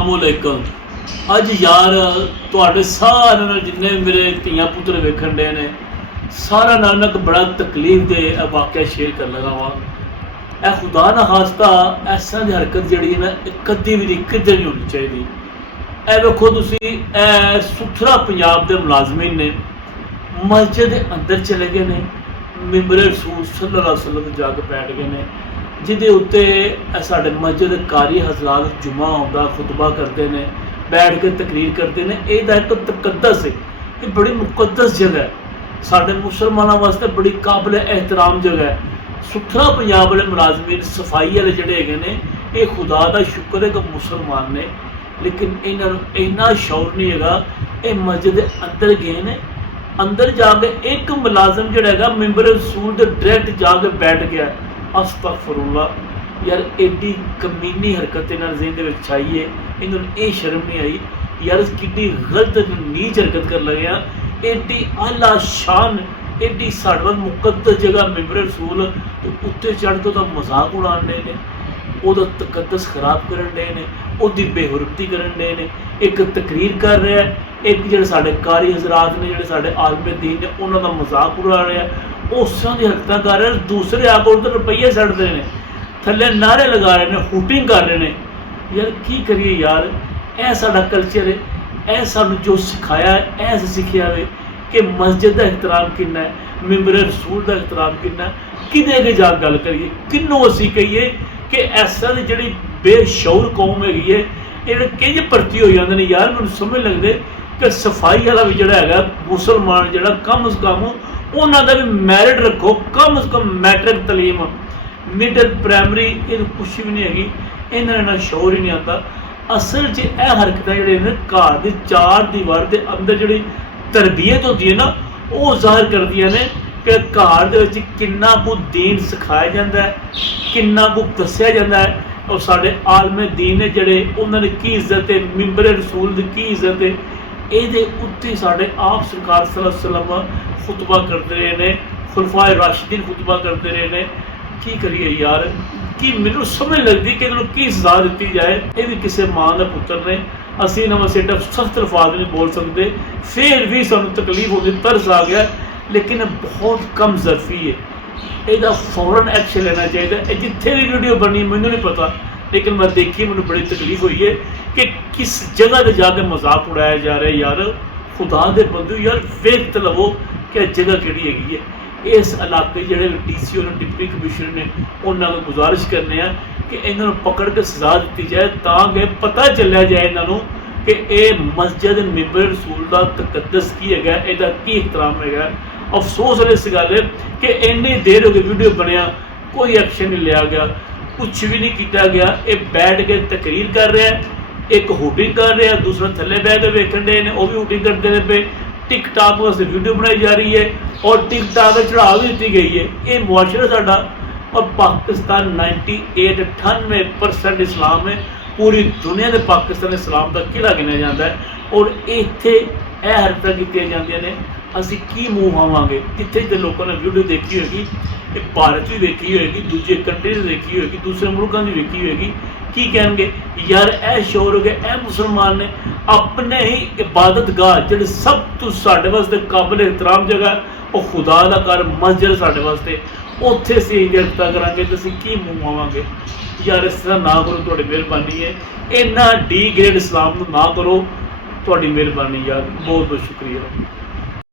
अस्सलामुअलैकुम। अज यार तुहाडे सारे नाल जिन्ने मेरे धियां पुत्तर वेखण डे ने सारा नाल एक बड़ा तकलीफ दे वाक़या शेयर कर लगा वा। ए खुदा ना खास्ता ऐसा दी हरकत जिहड़ी है ना कदी भी नहीं किधर नहीं होनी चाहिए। ए वेखो तुसी ए सुथरा पंजाब दे मुलाजमीन ने मस्जिद दे अंदर चले गए ने, मिंबर रसूल सल्लल्लाहु अलैहि वसल्लम जाके बैठ गए ने, जिहदे उत्ते साडे मस्जिद कारी हजरात जुमा आउंदा खुतबा करते हैं, बैठ के तकरीर करते हैं। यह एक तकद्दस है, ये बड़ी मुकद्दस जगह है, साडे मुसलमानों वास्ते बड़ी काबिल एहतराम जगह है। सुथरा पंजाब वाले मुलाजमीन सफाई वाले जिहड़े हैगे ने ये खुदा का शुक्र है कि मुसलमान ने, लेकिन इन्ना शौर नहीं हैगा। ये मस्जिद के अंदर गए ने, अंदर जाके एक मुलाजम जिहड़ा हैगा मिंबर रसूल दे डायरैक्ट जाके बैठ गया। अस्तगफिरुल्लाह यार, एडी कमीनी हरकत इन्हां ज़हन दे विच आई है, इन्हां नूं ये शर्म नहीं आई यार किड्डी गलत नीच हरकत कर लगे। एडी आला शान एडी साडे वाल मुकद्दस जगह मिंबर रसूल ते उत्ते चढ़ के ओहदा मजाक उड़ान डे ने, ओहदा तकद्दस खराब करन डे ने, ओहदी बेहुरमती करन डे ने। एक तकरीर कर रहा है, एक जिहड़े साडे कारी हजरात ने जिहड़े साडे आलमे दीन ने उन्हां दा मजाक उड़ा रहा है, उस तरह की हरकत कर रहे हैं। दूसरे आके उधर रुपये सड़ते हैं, थले नारे लगा रहे हैं, हूटिंग कर रहे हैं। यार की करिए यार, यह साडा कल्चर है, यह सानू जो सिखाया है ऐसे सीखिया वे कि मस्जिद का एहतराम कितना है, मिंबर रसूल का एहतराम कितना है। किदे अगे जा गल करिए, किनों असी कहिए कि ऐसा दी जिहड़ी बेशऊर कौम हैगी है, ये किंज भर्ती हो जाते हैं। यार मैनूं समझ लगदे कि सफाई वाला भी जिहड़ा हैगा मुसलमान जिहड़ा कम अज़ कम उन्हों का भी मैरिट रखो, कम अज़ कम मैट्रिक तलीम मिडल प्राइमरी ये कुछ भी नहीं हैगी। इन्होंने शौर ही नहीं आता। असल च यह हरकत जोड़े घर की चार दीवार के अंदर जी तरबियत होती है ना, वो जाहिर करदियां ने कि घर के किन्ना को दीन सिखाया जाता है, किन्ना को दसिया जाता है, और साढ़े आलमे दीन ने जड़े उन्होंने की इज्जत है, मिंबर रसूल की की इज्जत है। ये उत्ते साढ़े आप सरकार सल्लल्लाहु अलैहि वसल्लम खुतबा करते रहे ने, खुलफाए राशिदीन खुतबा करते रहे ने। की करिए यार, कि मैनूं समझ लगती कि इन्होंने की सज़ा दी जाए। ये भी किसी माँ का पुत्र ने, असी इन्होंने सेडा सख्त अल्फाज नहीं बोल सकते, फिर भी सानू तकलीफ होती, तरस आ गया। लेकिन बहुत कम ज़रफी है, यदा फौरन एक्शन लेना चाहिए। जिथे भी वीडियो बनी मैनू नहीं पता, लेकिन मैं देखी मैंने बड़ी तकलीफ हुई है कि किस जगह पर जाके मजाक उड़ाया जा रहा है। यार खुदा दे बंदो, यार वेख तो लवो कि जगह किहड़ी हैगी है। इस इलाके जोड़े DC और डिप्टी कमिश्नर ने उन्होंने गुजारिश करने कि इन्होंने पकड़ के सज़ा दी जाए, ताकि पता चलिया जाए इन्हों कि यह मस्जिद मिंबर रसूल का तकद्दस की है, इसका की एहतराम है। अफसोस वाली इस गल है कि इन्नी देर हो गई वीडियो बनया, कोई एक्शन नहीं लिया गया, कुछ भी नहीं किया गया। ये बैठ के तकरीर कर रहा है, एक हूटिंग कर रहा है, दूसरा थले बह के वेखन डे ने, वह भी हूटिंग करते हैं पे। टिकटॉक वास्ते वीडियो बनाई जा रही है और टिकटॉक चढ़ा भी दी गई है। ये मुआशरा साडा, और पाकिस्तान 98-98% इस्लाम है। पूरी दुनिया के पाकिस्तान इस्लाम का किला गिनिया जाता है, और इत्थे यह हरकतां कीतियां जांदियां ने। असीं की मूँह खावांगे? जिथे जिथे लोगों ने वीडियो देखी होगी, भारत भी देखी होगी, दूसरे कंट्री ने देखी होगी, दूसरे मुल्कों की देखी होगी, की कहेंगे यार ए शोर हो गया। ए मुसलमान ने अपने ही इबादत गाह जो सब तो साढ़े वास्ते काबिल एहतराम जगह, वो खुदा का घर मस्जिद साढ़े वास्ते, उत्थे से इज्जत करांगे तो असीं की मूँह आवांगे? यार इस तरह ना करो, तुहाडी मेहरबानी है। इन्ना डी ग्रेड इस्लाम ना करो, तुहाडी मेहरबानी यार, बहुत बहुत शुक्रिया।